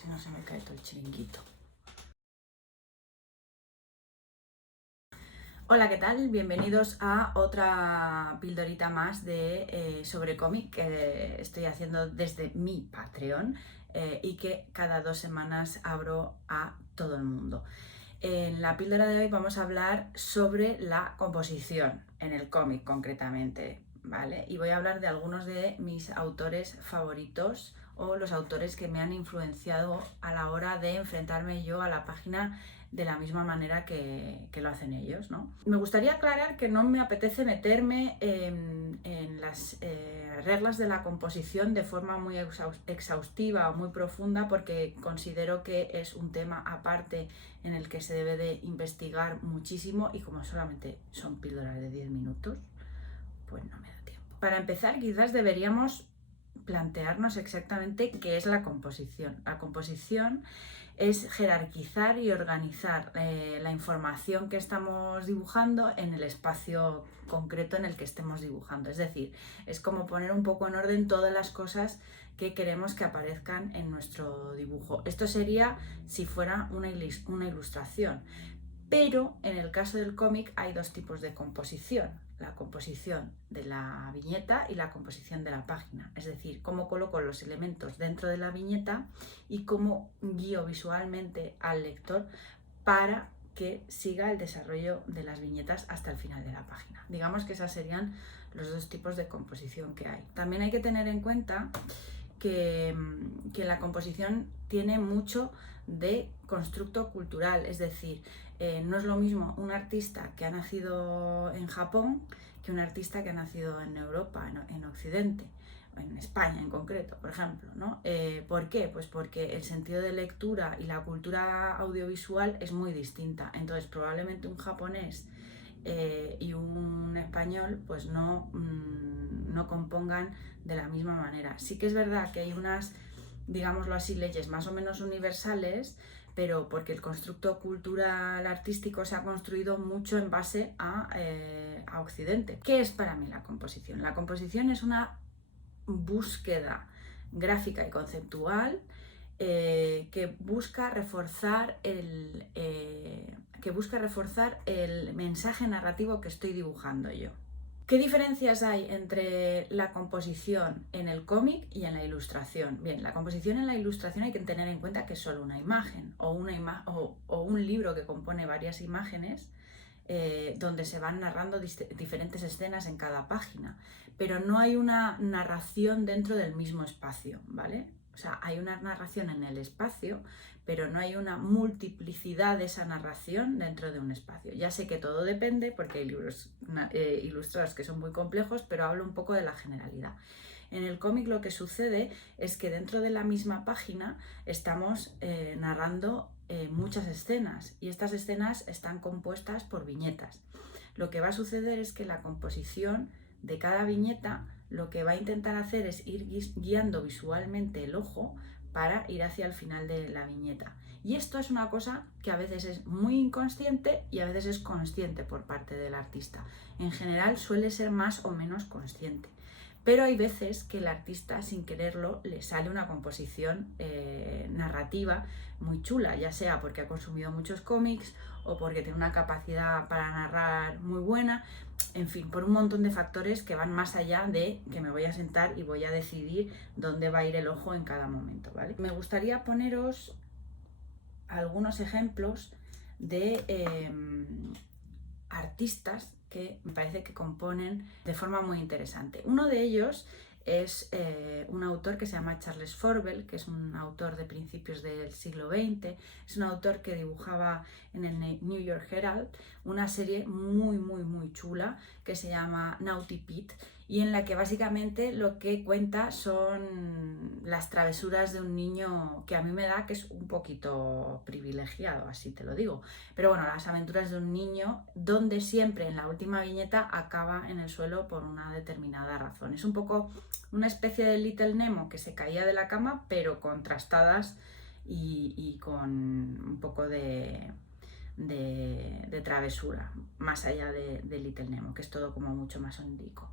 si no se me cae todo el chiringuito. Hola, ¿qué tal? Bienvenidos a otra pildorita más de sobre cómic que estoy haciendo desde mi Patreon y que cada 2 semanas abro a todo el mundo. En la píldora de hoy vamos a hablar sobre la composición en el cómic concretamente, ¿vale? Y voy a hablar de algunos de mis autores favoritos o los autores que me han influenciado a la hora de enfrentarme yo a la página de la misma manera que lo hacen ellos, ¿no? Me gustaría aclarar que no me apetece meterme en las reglas de la composición de forma muy exhaustiva o muy profunda, porque considero que es un tema aparte en el que se debe de investigar muchísimo, y como solamente son píldoras de 10 minutos, pues no me da tiempo. Para empezar, quizás deberíamos plantearnos exactamente qué es la composición. La composición es jerarquizar y organizar la información que estamos dibujando en el espacio concreto en el que estemos dibujando. Es decir, es como poner un poco en orden todas las cosas que queremos que aparezcan en nuestro dibujo. Esto sería si fuera una ilustración. Pero en el caso del cómic hay dos tipos de composición: la composición de la viñeta y la composición de la página. Es decir, cómo coloco los elementos dentro de la viñeta y cómo guío visualmente al lector para que siga el desarrollo de las viñetas hasta el final de la página. Digamos que esos serían los dos tipos de composición que hay. También hay que tener en cuenta que la composición tiene mucho de constructo cultural, es decir, no es lo mismo un artista que ha nacido en Japón que un artista que ha nacido en Europa, en Occidente, en España en concreto, por ejemplo, ¿no? ¿Por qué? Pues porque el sentido de lectura y la cultura audiovisual es muy distinta. Entonces, probablemente un japonés y un español pues no compongan de la misma manera. Sí que es verdad que hay unas, digámoslo así, leyes más o menos universales, pero porque el constructo cultural artístico se ha construido mucho en base a Occidente. ¿Qué es para mí la composición? La composición es una búsqueda gráfica y conceptual que busca reforzar el mensaje narrativo que estoy dibujando yo. ¿Qué diferencias hay entre la composición en el cómic y en la ilustración? Bien, la composición en la ilustración hay que tener en cuenta que es solo una imagen o un libro que compone varias imágenes donde se van narrando diferentes escenas en cada página, pero no hay una narración dentro del mismo espacio, ¿vale? O sea, hay una narración en el espacio, pero no hay una multiplicidad de esa narración dentro de un espacio. Ya sé que todo depende, porque hay libros ilustrados que son muy complejos, pero hablo un poco de la generalidad. En el cómic lo que sucede es que dentro de la misma página estamos narrando muchas escenas, y estas escenas están compuestas por viñetas. Lo que va a suceder es que la composición de cada viñeta lo que va a intentar hacer es ir guiando visualmente el ojo para ir hacia el final de la viñeta. Y esto es una cosa que a veces es muy inconsciente y a veces es consciente por parte del artista. En general suele ser más o menos consciente. Pero hay veces que el artista, sin quererlo, le sale una composición narrativa muy chula, ya sea porque ha consumido muchos cómics o porque tiene una capacidad para narrar muy buena, en fin, por un montón de factores que van más allá de que me voy a sentar y voy a decidir dónde va a ir el ojo en cada momento, ¿vale? Me gustaría poneros algunos ejemplos de artistas que me parece que componen de forma muy interesante. Uno de ellos es un autor que se llama Charles Forbel, que es un autor de principios del siglo XX. Es un autor que dibujaba en el New York Herald una serie muy chula que se llama Naughty Pete, y en la que básicamente lo que cuenta son las travesuras de un niño que a mí me da que es un poquito privilegiado, así te lo digo. Pero bueno, las aventuras de un niño donde siempre en la última viñeta acaba en el suelo por una determinada razón. Es un poco una especie de Little Nemo que se caía de la cama, pero contrastadas y con un poco de travesura, más allá de Little Nemo, que es todo como mucho más onírico.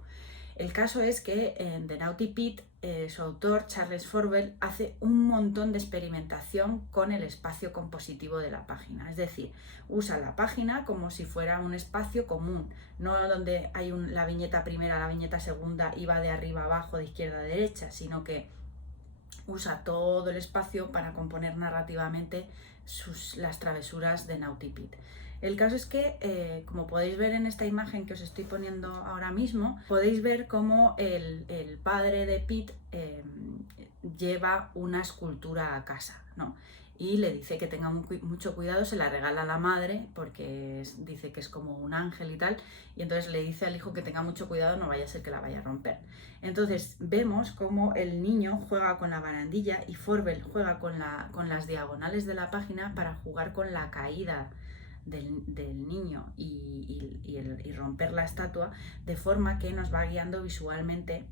El caso es que en The Naughty Pete, su autor, Charles Forbel, hace un montón de experimentación con el espacio compositivo de la página. Es decir, usa la página como si fuera un espacio común, no donde hay la viñeta primera, la viñeta segunda y va de arriba a abajo, de izquierda a derecha, sino que usa todo el espacio para componer narrativamente las travesuras de Naughty Pete. El caso es que, como podéis ver en esta imagen que os estoy poniendo ahora mismo, podéis ver cómo el padre de Pete lleva una escultura a casa, ¿no? Y le dice que tenga mucho cuidado, se la regala a la madre porque dice que es como un ángel y tal, y entonces le dice al hijo que tenga mucho cuidado, no vaya a ser que la vaya a romper. Entonces vemos cómo el niño juega con la barandilla y Forbel juega con las diagonales de la página para jugar con la caída del niño y romper la estatua, de forma que nos va guiando visualmente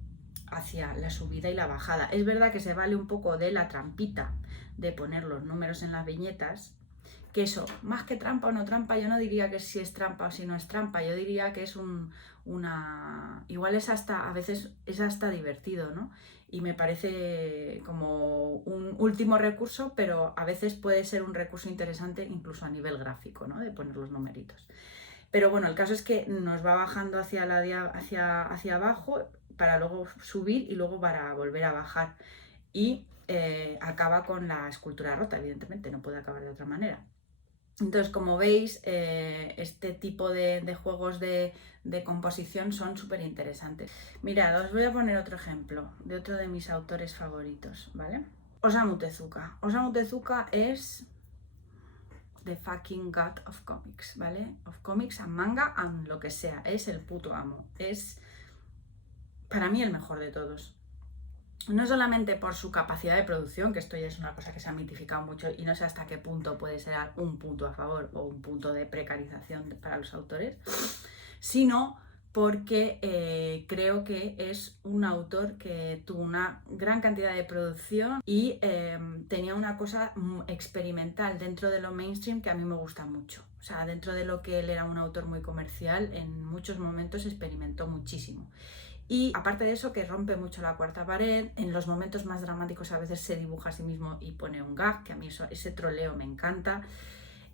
hacia la subida y la bajada. Es verdad que se vale un poco de la trampita de poner los números en las viñetas, que eso, más que trampa o no trampa, yo no diría que si es trampa o si no es trampa, yo diría que es igual es hasta, a veces es hasta divertido, ¿no? Y me parece como un último recurso, pero a veces puede ser un recurso interesante incluso a nivel gráfico, ¿no? De poner los numeritos. Pero bueno, el caso es que nos va bajando hacia abajo para luego subir y luego para volver a bajar. Y acaba con la escultura rota, evidentemente, no puede acabar de otra manera. Entonces, como veis, este tipo de juegos de composición son súper interesantes. Mirad, os voy a poner otro ejemplo de otro de mis autores favoritos, ¿vale? Osamu Tezuka. Osamu Tezuka es the fucking god of comics, ¿vale? Of comics and manga and lo que sea. Es el puto amo. Es, para mí, el mejor de todos. No solamente por su capacidad de producción, que esto ya es una cosa que se ha mitificado mucho y no sé hasta qué punto puede ser un punto a favor o un punto de precarización para los autores, sino porque creo que es un autor que tuvo una gran cantidad de producción y tenía una cosa experimental dentro de lo mainstream que a mí me gusta mucho. O sea, dentro de lo que él era un autor muy comercial, en muchos momentos experimentó muchísimo. Y aparte de eso, que rompe mucho la cuarta pared, en los momentos más dramáticos a veces se dibuja a sí mismo y pone un gag, que a mí ese troleo me encanta.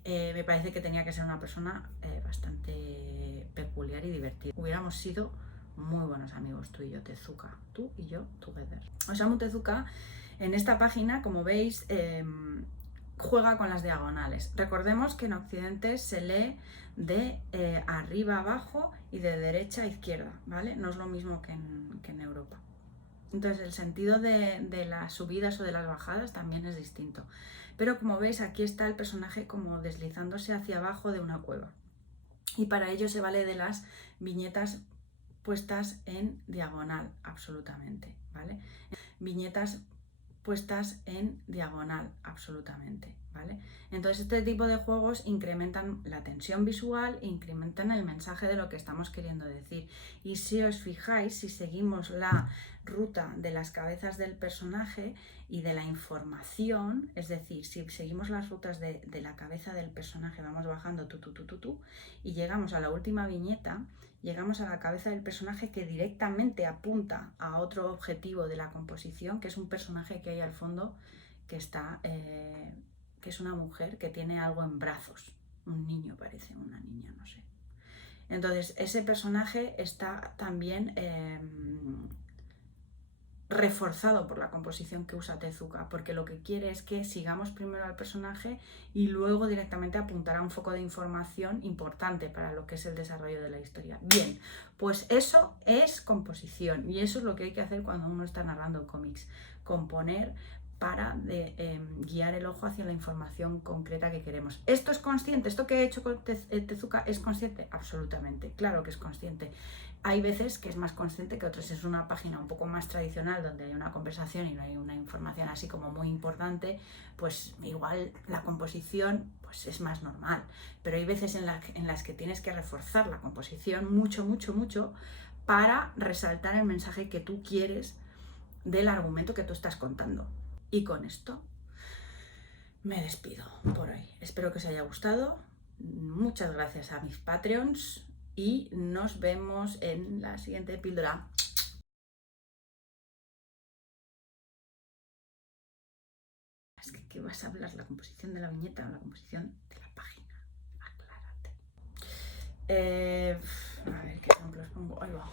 Me parece que tenía que ser una persona bastante peculiar y divertida. Hubiéramos sido muy buenos amigos tú y yo, Tezuka, tú y yo, together. Osamu Tezuka, en esta página, como veis, juega con las diagonales. Recordemos que en Occidente se lee de arriba a abajo y de derecha a izquierda, ¿vale? No es lo mismo que en Europa. Entonces el sentido de las subidas o de las bajadas también es distinto. Pero como veis, aquí está el personaje como deslizándose hacia abajo de una cueva. Y para ello se vale de las viñetas puestas en diagonal, absolutamente, ¿vale? Viñetas puestas en diagonal, absolutamente, ¿vale? Entonces este tipo de juegos incrementan la tensión visual, incrementan el mensaje de lo que estamos queriendo decir. Y si os fijáis, si seguimos la ruta de las cabezas del personaje y de la información, es decir, si seguimos las rutas de la cabeza del personaje, vamos bajando y llegamos a la última viñeta, llegamos a la cabeza del personaje que directamente apunta a otro objetivo de la composición, que es un personaje que hay al fondo que está, que es una mujer que tiene algo en brazos, un niño parece, una niña, no sé. Entonces ese personaje está también reforzado por la composición que usa Tezuka, porque lo que quiere es que sigamos primero al personaje y luego directamente apuntar a un foco de información importante para lo que es el desarrollo de la historia. Bien, pues eso es composición y eso es lo que hay que hacer cuando uno está narrando cómics, componer para guiar el ojo hacia la información concreta que queremos. ¿Esto es consciente? ¿Esto que he hecho con Tezuka es consciente? Absolutamente, claro que es consciente. Hay veces que es más consciente que otras. Es una página un poco más tradicional donde hay una conversación y no hay una información así como muy importante, pues igual la composición pues es más normal. Pero hay veces en las que tienes que reforzar la composición mucho para resaltar el mensaje que tú quieres del argumento que tú estás contando. Y con esto me despido por hoy. Espero que os haya gustado. Muchas gracias a mis Patreons. Y nos vemos en la siguiente píldora. qué vas a hablar? ¿La composición de la viñeta o la composición de la página? Aclárate. A ver, ¿qué ejemplos pongo? Ahí va.